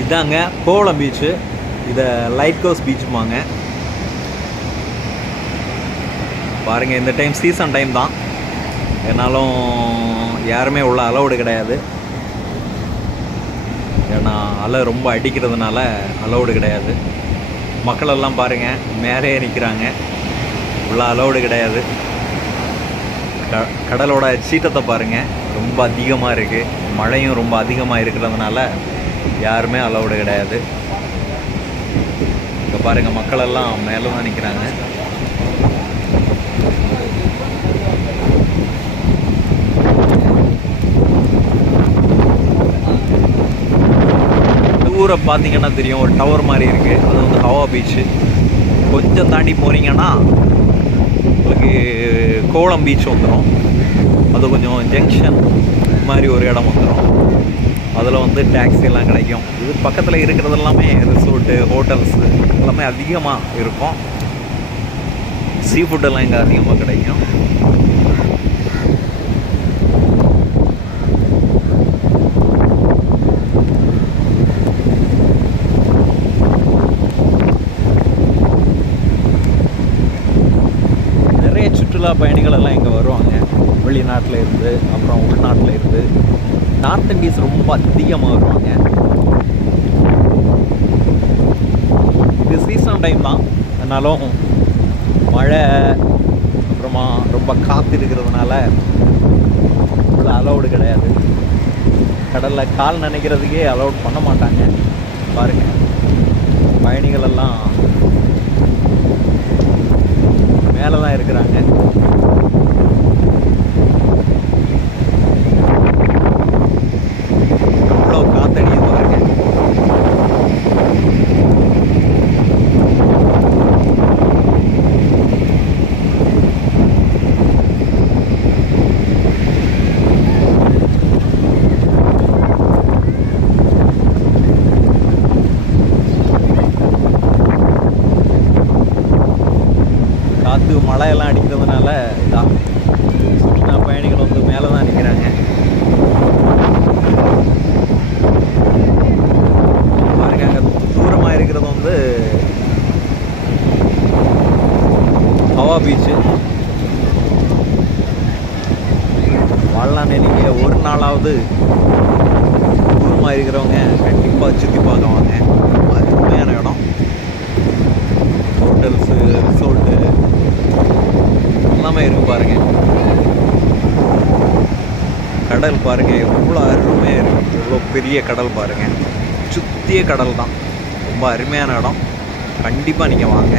இதாங்க கோவளம் பீச்சு. இதை light house பீச்சுமாங்க. பாருங்கள், இந்த டைம் சீசன் டைம் தான், என்னாலும் யாருமே உள்ள அலௌடு கிடையாது. ஏன்னா அலை ரொம்ப அடிக்கிறதுனால அலௌடு கிடையாது. மக்களெல்லாம் பாருங்கள், மேலே நிற்கிறாங்க. உள்ள அலௌடு கிடையாது. கடலோட சீற்றத்தை பாருங்கள், ரொம்ப அதிகமாக இருக்குது. மழையும் ரொம்ப அதிகமாக இருக்கிறதுனால யாருமே அலௌடு கிடையாது. இங்கே பாருங்கள், மக்களெல்லாம் மேலே தான் நிற்கிறாங்க. ஊரை பார்த்தீங்கன்னா தெரியும், ஒரு டவர் மாதிரி இருக்குது. அது வந்து ஹவா பீச்சு. கொஞ்சம் தாண்டி போனீங்கன்னா உங்களுக்கு கோவளம் பீச் வந்துடும். அது கொஞ்சம் ஜங்ஷன் மாதிரி ஒரு இடம் வந்துடும். அதில் வந்து டாக்ஸி எல்லாம் கிடைக்கும். இது பக்கத்தில் இருக்கிறது எல்லாமே ரிசோர்ட்டு, ஹோட்டல்ஸு எல்லாமே அதிகமாக இருக்கும். சீ ஃபுட்டெல்லாம் இங்கே அதிகமாக கிடைக்கும். நிறைய சுற்றுலா பயணிகள் எல்லாம் இங்கே வருவாங்க, வெளிநாட்டில் இருந்து, அப்புறம் உள்நாட்டில் இருந்து. நார்த் இந்தியன்ஸ் ரொம்ப அதிகமாக வருவாங்க. இது சீசன் டைம் தான், ஆனாலும் மழை அப்புறமா ரொம்ப காற்று இருக்கிறதுனால உள்ள அலௌடு கிடையாது. கடலில் கால் நினைக்கிறதுக்கே அலௌட் பண்ண மாட்டாங்க. பாருங்கள், பயணிகள் எல்லாம் மேலே தான் இருக்கிறாங்க. எவ்வளோ காத்தடிக்குது பாருங்க. காற்று மழையெல்லாம் அடிக்கிறதுனால இதான் சுற்றுலா பயணிகள் வந்து மேலே தான் நிற்கிறாங்க. பாருங்க, அங்கே தூரமாக இருக்கிறது வந்து ஹவா பீச்சு. வாழ்நாள் நீங்கள் ஒரு நாளாவது தூரமாக இருக்கிறவங்க கண்டிப்பாக சுற்றி பார்க்க வாங்க. அருமையான இடம். ஹோட்டல்ஸு, ரிசோர்ட்டு எல்லாமே இருக்குது. பாருங்கள், கடல் பாருங்கள் எவ்வளோ அருமையாக இருக்குது. எவ்வளோ பெரிய கடல் பாருங்கள். சுற்றிய கடல் தான். ரொம்ப அருமையான இடம். கண்டிப்பாக நீங்கள் வாங்க.